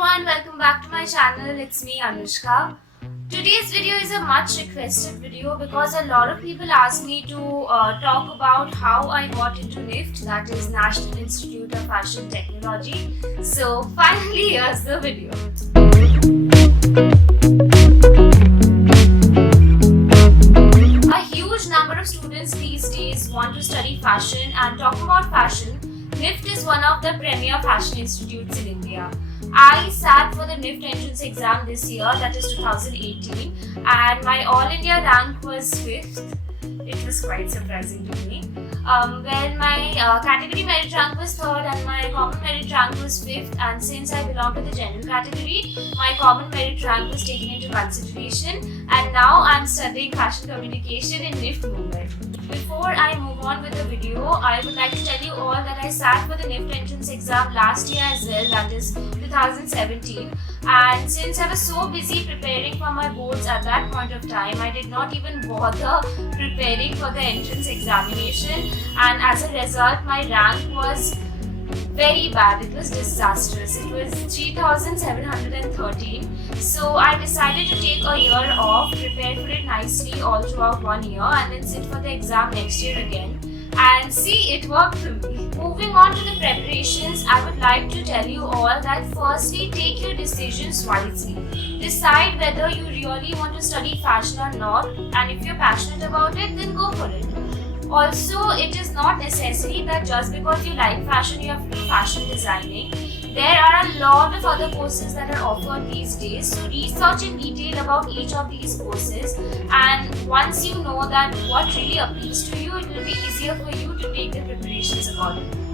everyone, welcome back to my channel. It's me Anushka. Today's video is a much requested video because a lot of people asked me to talk about how I got into NIFT, that is National Institute of Fashion Technology. So finally here's the video. A huge number of students these days want to study fashion, and talking about fashion, NIFT is one of the premier fashion institutes in India. I sat for the NIFT Entrance exam this year, that is 2018, and my All India rank was 5th. It was quite surprising to me. My category merit rank was 3rd and my common merit rank was 5th, and since I belong to the general category, my common merit rank was taken into consideration, and now I am studying fashion communication in NIFT Mumbai. Before I move on with the video, I would like to tell you all that I sat for the NIFT entrance exam last year as well, that is 2017, and since I was so busy preparing for my boards at that point of time, I did not even bother preparing for the entrance examination, and as a result my rank was very bad. It was disastrous. It was 3713. So I decided to take a year off, prepare for it nicely all throughout 1 year, and then sit for the exam next year again. And see, it worked for me. Moving on to the preparations, I would like to tell you all that firstly, take your decisions wisely. Decide whether you really want to study fashion or not, and if you're passionate about it, then go for it. Also, it is not necessary that just because you like fashion, you have to do fashion designing. There are a lot of other courses that are offered these days, so research in detail about each of these courses, and once you know that what really appeals to you, it will be easier for you to take the preparations accordingly.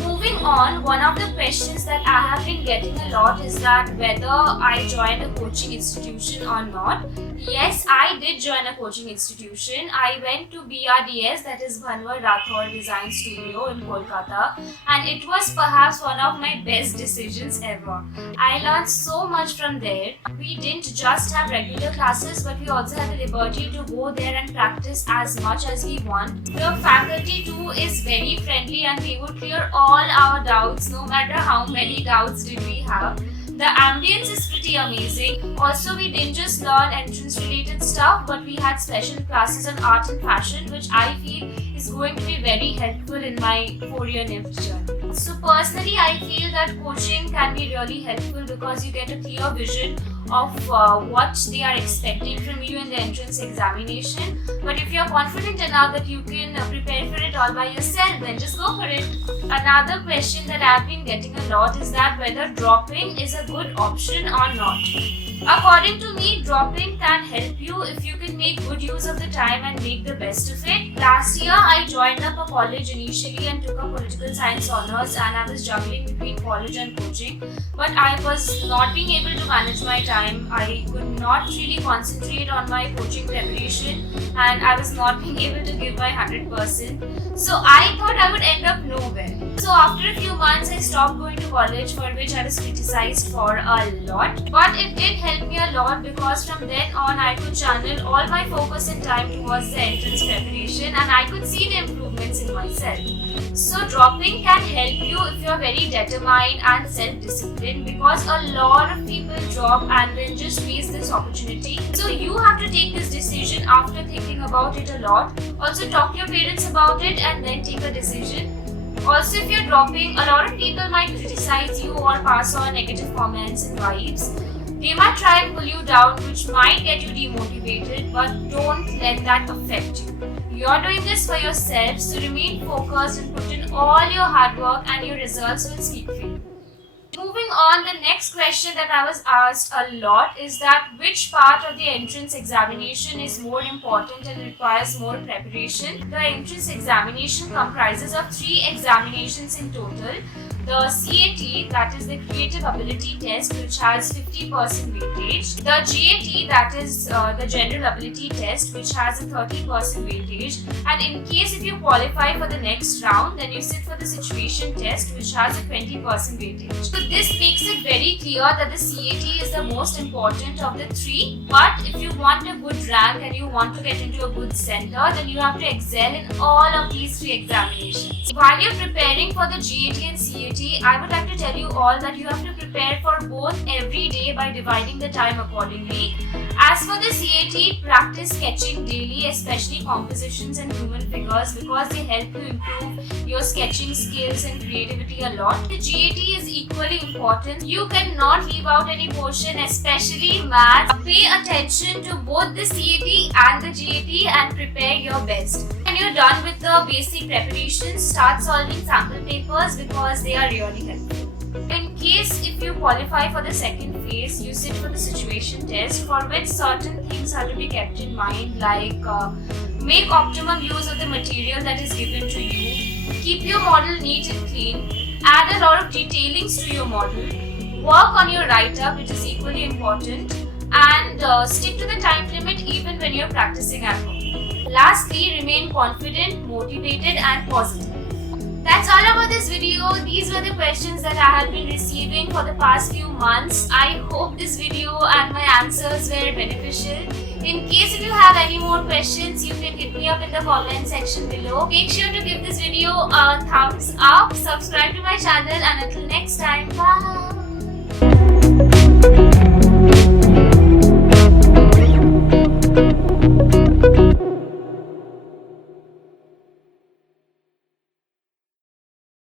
Moving on, one of the questions that I have been getting a lot is that whether I joined a coaching institution or not. Yes, I did join a coaching institution. I went to BRDS, that is Bhanwar Rathore Design Studio in Kolkata, and it was perhaps one of my best decisions ever. I learned so much from there. We didn't just have regular classes, but we also had the liberty to go there and practice as much as we want. The faculty too is very friendly, and they would clear all our doubts, no matter how many doubts did we have. The ambience is pretty amazing. Also, we didn't just learn entrance related stuff, but we had special classes on art and fashion, which I feel is going to be very helpful in my 4-year NIFT journey. So personally, I feel that coaching can be really helpful because you get a clear vision of what they are expecting from you in the entrance examination. But if you are confident enough that you can prepare for it all by yourself, then just go for it. Another question that I have been getting a lot is that whether dropping is a good option or not. According to me, dropping can help you if you can make good use of the time and make the best of it. Last year, I joined up a college initially and took a political science honours, and I was juggling between college and coaching. But I was not being able to manage my time. I could not really concentrate on my coaching preparation, and I was not being able to give my 100%. So I thought I would end up nowhere. So after a few months, I stopped going to college, for which I was criticized for a lot. But it did help me a lot because from then on, I could channel all my focus and time towards the entrance preparation, and I could see the improvements in myself. So dropping can help you if you are very determined and self-disciplined, because a lot of people drop and then just miss this opportunity. So you have to take this decision after thinking about it a lot. Also talk to your parents about it and then take a decision. Also, if you're dropping, a lot of people might criticize you or pass on negative comments and vibes. They might try and pull you down, which might get you demotivated, but don't let that affect you. You're doing this for yourself, so remain focused and put in all your hard work, and your results will speak for you. Moving on, the next question that I was asked a lot is that which part of the entrance examination is more important and requires more preparation. The entrance examination comprises of 3 examinations in total. The CAT, that is the Creative Ability Test, which has 50% weightage. The GAT, that is the General Ability Test, which has a 30% weightage. And in case if you qualify for the next round, then you sit for the Situation Test, which has a 20% weightage. So this makes it very clear that the CAT is the most important of the 3. But if you want a good rank and you want to get into a good center, then you have to excel in all of these 3 examinations. While you're preparing for the GAT and CAT, I would like to tell you all that you have to prepare for both every day by dividing the time accordingly. As for the CAT, practice sketching daily, especially compositions and human figures, because they help you improve your sketching skills and creativity a lot. The GAT is equally important. You cannot leave out any portion, especially maths. Pay attention to both the CAT and the GAT and prepare your best. When you're done with the basic preparations, start solving sample papers because they are really helpful. In case if you qualify for the second phase, you sit for the situation test, for which certain things have to be kept in mind, like make optimum use of the material that is given to you, keep your model neat and clean, add a lot of detailings to your model, work on your write-up, which is equally important, and stick to the time limit even when you're practicing at home. Lastly, remain confident, motivated and positive. That's all about this video. These were the questions that I have been receiving for the past few months. I hope this video and my answers were beneficial. In case if you have any more questions, you can hit me up in the comment section below. Make sure to give this video a thumbs up, subscribe to my channel, and until next time, bye!